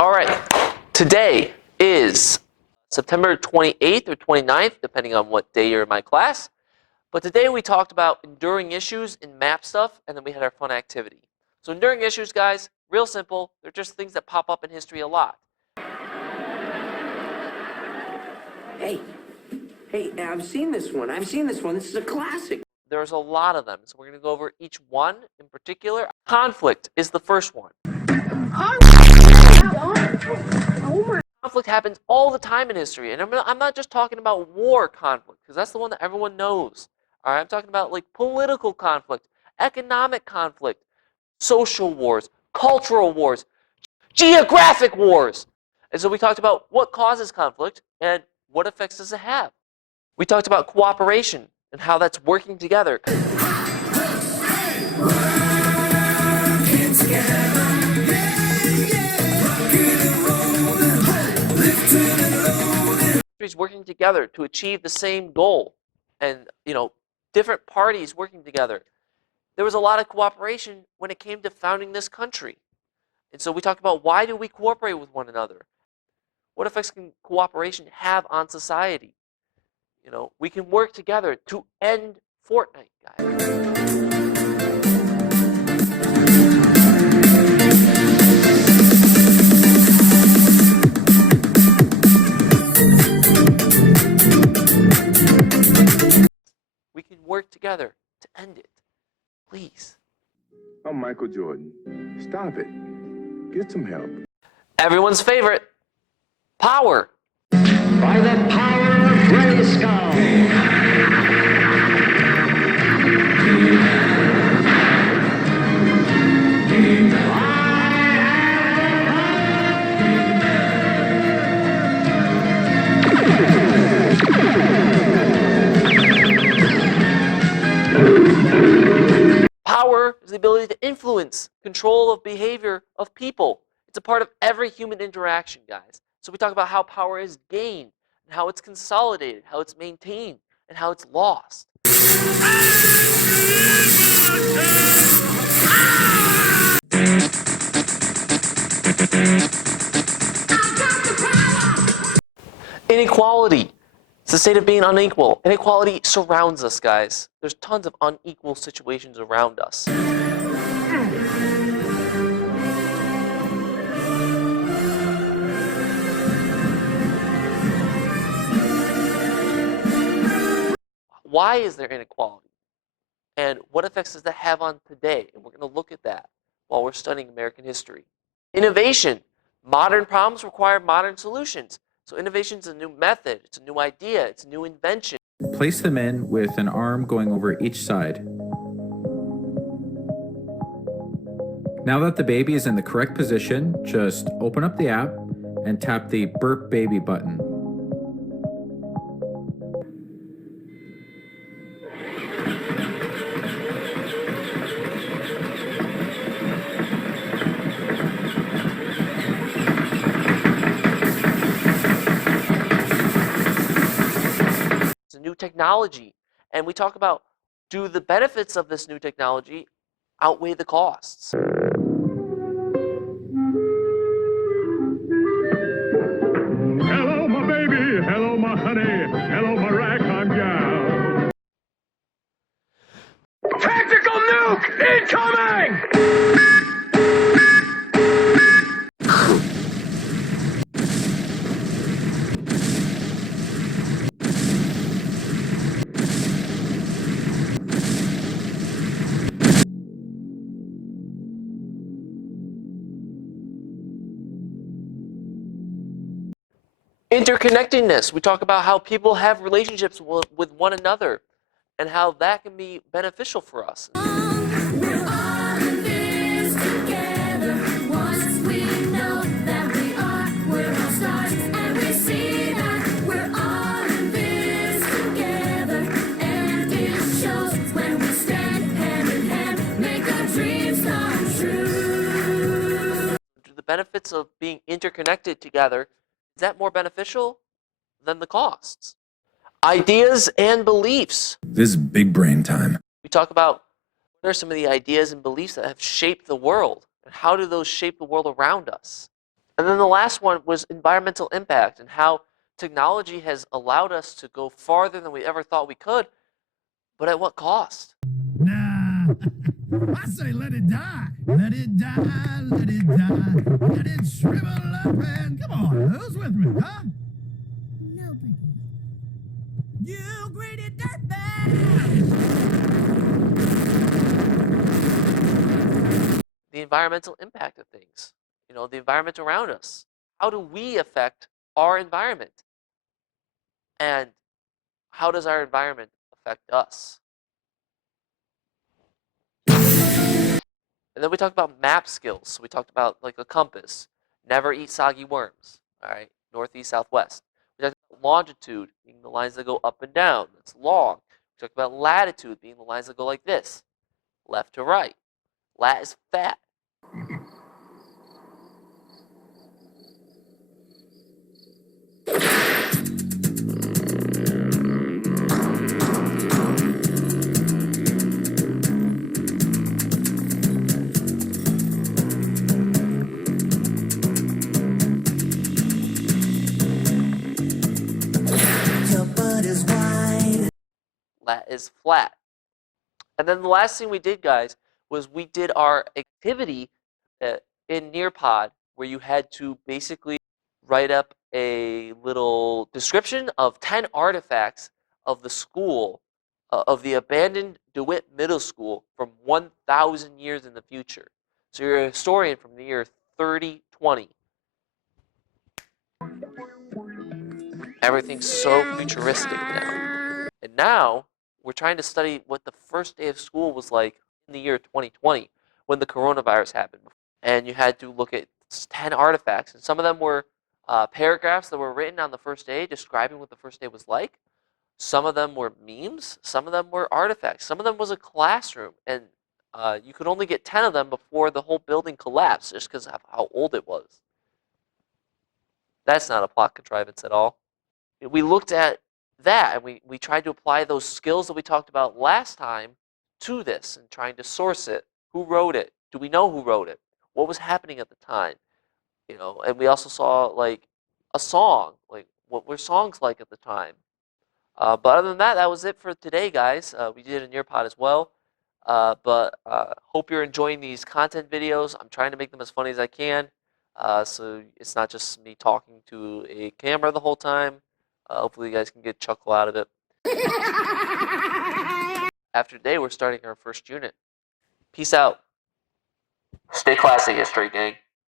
All right, today is September 28th or 29th, depending on what day you're in my class. But today we talked about enduring issues in map stuff, and then we had our fun activity. So enduring issues, guys, real simple. They're just things that pop up in history a lot. Hey, I've seen this one. This is a classic. There's a lot of them, so we're going to go over each one in particular. Conflict is the first one. Conflict happens all the time in history, and I'm not just talking about war conflict, because that's the one that everyone knows. All right, I'm talking about like political conflict, economic conflict, social wars, cultural wars, geographic wars. And so we talked about what causes conflict and what effects does it have. We talked about cooperation and how that's working together. Countries working together to achieve the same goal, and different parties working together. There was a lot of cooperation when it came to founding this country. And so we talked about why do we cooperate with one another? What effects can cooperation have on society? We can work together to end Fortnite, guys. We can work together to end it. Please. I'm Michael Jordan. Stop it. Get some help. Everyone's favorite, power. By the power of Grayskull. Power is the ability to influence control of behavior of people. It's a part of every human interaction, guys. So we talk about how power is gained, and how it's consolidated, how it's maintained, and how it's lost. Inequality. It's the state of being unequal. Inequality surrounds us, guys. There's tons of unequal situations around us. Why is there inequality? And what effects does that have on today? And we're going to look at that while we're studying American history. Innovation. Modern problems require modern solutions. So innovation is a new method, it's a new idea, it's a new invention. Place them in with an arm going over each side. Now that the baby is in the correct position, just open up the app and tap the Burp Baby button. Technology, and we talk about, do the benefits of this new technology outweigh the costs? Hello, my baby. Hello, my honey. Hello, my ragtime gal. Tactical nuke incoming! Interconnectedness. We talk about how people have relationships with one another and how that can be beneficial for us. The benefits of being interconnected together, is that more beneficial than the costs? Ideas and beliefs. This is big brain time. We talk about what are some of the ideas and beliefs that have shaped the world, and how do those shape the world around us? And then the last one was environmental impact and how technology has allowed us to go farther than we ever thought we could, but at what cost? Nah, I say let it die. Let it die, let it die. Let it shrivel up and come on, who's with me, huh? Nobody. You greedy dirtbag! The environmental impact of things, the environment around us. How do we affect our environment? And how does our environment affect us? And then we talked about map skills. So we talked about like a compass, never eat soggy worms, all right, northeast, southwest. We talked about longitude, being the lines that go up and down, that's long. We talked about latitude, being the lines that go like this, left to right. Lat is fat. Lat is flat. And then the last thing we did, guys, was we did our activity in Nearpod where you had to basically write up a little description of 10 artifacts of the school, of the abandoned DeWitt Middle School from 1,000 years in the future. So you're a historian from the year 3020. Everything's so futuristic now. And now we're trying to study what the first day of school was like in the year 2020 when the coronavirus happened. And you had to look at 10 artifacts. And some of them were paragraphs that were written on the first day describing what the first day was like. Some of them were memes. Some of them were artifacts. Some of them was a classroom. And you could only get 10 of them before the whole building collapsed just because of how old it was. That's not a plot contrivance at all. We looked at that and we tried to apply those skills that we talked about last time to this and trying to source it. Who wrote it? Do we know who wrote it? What was happening at the time? And we also saw like a song, like what were songs like at the time. But other than that, that was it for today, guys. We did a Nearpod as well. But hope you're enjoying these content videos. I'm trying to make them as funny as I can. So it's not just me talking to a camera the whole time. Hopefully you guys can get a chuckle out of it. After today, we're starting our first unit. Peace out. Stay classy, history gang.